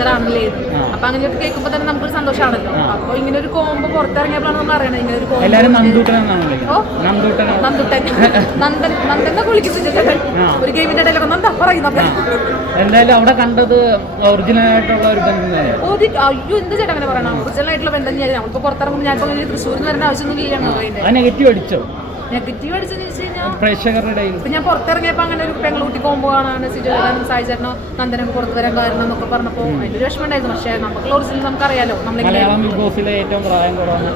ടീച്ചറാണല്ലേ. അപ്പൊ അങ്ങനെയൊക്കെ കേൾക്കുമ്പോൾ തന്നെ നമുക്കൊരു സന്തോഷമാണല്ലോ. അപ്പൊ ഇങ്ങനെ ഒരു കോമ്പ് പുറത്തിറങ്ങിയപ്പോഴാണ് നമ്മൾ അറിയണത് ഇങ്ങനെ ഒരു കോമ്പ്. നന്ദനെ വിളിക്കുന്നുണ്ട് ഒരു ഗെയിമിന്റെ ഇടയിലൊക്കെ നന്ദ പറയുന്നൊക്കെ. എന്തായാലും അവിടെ കണ്ടത് ഒറിജിനൽ ആയിട്ടുള്ള ഒരു ബന്ധം. അയ്യോ എന്ത് ചേട്ടാ അങ്ങനെ പറയണം, ഒറിജിനൽ ആയിട്ടുള്ള ബന്ധം തന്നെയാണ്. നമ്മളിപ്പോ പുറത്തിറങ്ങുമ്പോൾ ഞാനിപ്പോ തൃശ്ശൂരിൽ വരേണ്ട ആവശ്യമൊന്നും ഇല്ല. നെഗറ്റീവ് അടിച്ചോ? നെഗറ്റീവ് അടിച്ചെന്ന് വെച്ച് കഴിഞ്ഞാൽ പ്രേക്ഷകരുടെ ഇപ്പൊ ഞാൻ പുറത്തിറങ്ങിയപ്പോ അങ്ങനെ ഒരു പെങ്ങളൂട്ടി കോമ്പോ കാണാണ് സിജോനും സായി ചേട്ടനോ നന്ദനൊക്കെ പുറത്ത് വരാൻ കാരണം എന്നൊക്കെ പറഞ്ഞപ്പോ അതിന്റെ ഒരു വിഷമം ഉണ്ടായിരുന്നു. പക്ഷെ നമുക്ക് ഒറിജിനൽ നമുക്കറിയാലോ, ഏറ്റവും പ്രായം കുറവാണ്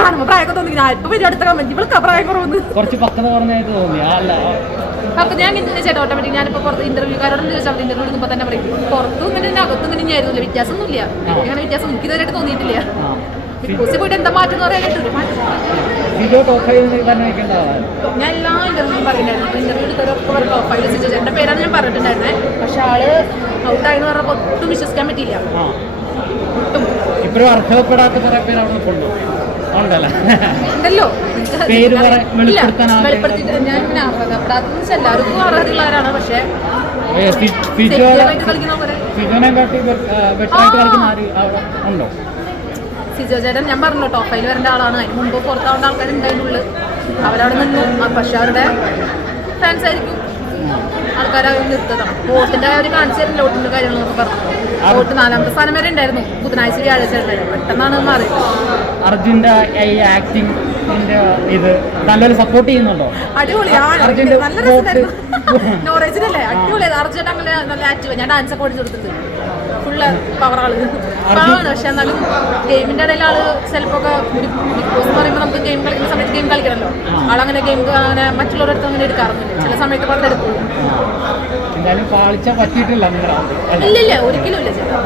കാണുമ്പോ പ്രായമൊക്കെ തോന്നി. ഞാൻ ഇപ്പൊ വലിയ അടുത്ത കമന്റ് ഇവൾക്ക് പ്രായം കുറവെന്ന് കുറച്ച് പക്വത പറഞ്ഞായിട്ട് തോന്നി. അപ്പൊ ഞാൻ ഇങ്ങനെ ചേട്ടാ ഓട്ടോമാറ്റിക് ഞാനിപ്പോ പുറത്ത് ഇന്റർവ്യൂക്കാരോട് ചോദിച്ചാൽ ഇന്റർവ്യൂ എടുക്കുമ്പോൾ തന്നെ പറയും പുറത്തും ഇങ്ങനെ അകത്തും ഇങ്ങനെ ആയിരുന്നില്ല, വ്യത്യാസമൊന്നുമില്ല. അങ്ങനെ വ്യത്യാസം എനിക്ക് ഇതുവരെയായിട്ട് തോന്നിയിട്ടില്ല. ബിഗ് പോയിട്ട് എന്താ മാറ്റം എന്ന് പറയാനായിട്ട് ഞാൻ എല്ലാ ഇന്റർവ്യൂവും പറയുന്നുണ്ടായിരുന്നു. ഇന്റർവ്യൂ എടുത്തവരൊക്കെ ടോപ്പ് 5 സിജോ ചേട്ടൻ്റെ പേരാണ് ഞാൻ പറഞ്ഞിട്ടുണ്ടായിരുന്നേ. പക്ഷെ ആള് ഔട്ടായി എന്ന് പറഞ്ഞപ്പോൾ ഒട്ടും വിശ്വസിക്കാൻ പറ്റിയില്ല. ഇപ്പോഴും അർഹതപ്പെടാത്ത കുറെ പേര് അവിടെ ഉണ്ടല്ലോ. വെളിപ്പെടുത്തിയിട്ട് ഞാൻ ഇങ്ങനെ അർഹതപ്പെടാത്തെന്ന് വെച്ചാൽ എല്ലാവർക്കും അർഹതയുള്ളവരാണ്. പക്ഷെ സിജോ ചേട്ടൻ ഞാൻ പറഞ്ഞല്ലോ ടോപ്പ് 5 വരേണ്ട ആളാണ്. അതിന് മുമ്പ് പുറത്താവേണ്ട ആൾക്കാരുണ്ടായിരുന്നുള്ളു. അവരവിടെ നിന്നു. പക്ഷെ അവരുടെ ഫാൻസ് ആയിരിക്കും ആൾക്കാരെ നിർത്തതാണ്. വോട്ടിന്റെ അവർ കാണിച്ചു തരുന്നില്ല. വോട്ടിന്റെ കാര്യങ്ങളൊക്കെ പറഞ്ഞു. വോട്ട് 4ാമത്തെ സ്ഥാനം വരെ ഉണ്ടായിരുന്നു ബുധനാഴ്ച വ്യാഴാഴ്ച ഉണ്ടായിരുന്നു. പെട്ടെന്നാണ് മാറി. അർജുന്റെ ഈ ആക്ടിംഗ് ഇത് നല്ലൊരു സപ്പോർട്ട് ചെയ്യുന്നുണ്ടോ? അടിപൊളിയാണ്, നല്ല രസമായിരുന്നു. നോറേജിനല്ലേ അടിപൊളിയാണ്. അർജുൻ അങ്ങനെ നല്ല ആക്റ്റീവ്. ഞാൻ ഡാൻസ് ഒക്കെ പഠിച്ചു കൊടുത്തിട്ട് ഫുള്ള് പവറാള് പാവാണ്. പക്ഷെ എന്നാലും ഗെയിമിന്റെ ഇടയിൽ ആള് ചിലപ്പോ ബിഗ് ബോസ് പറയുമ്പോൾ നമുക്ക് ഗെയിം കളിക്കുന്ന സമയത്ത് ഗെയിം കളിക്കണല്ലോ. ആളങ്ങനെ ഗെയിം അങ്ങനെ മറ്റുള്ളവരുടെ അടുത്ത് അങ്ങനെ എടുക്കാറൊന്നുമില്ല. ചില സമയത്ത് പങ്കെടുക്കും. ഇല്ലില്ല, ഒരിക്കലും ഇല്ല ചേട്ടാ.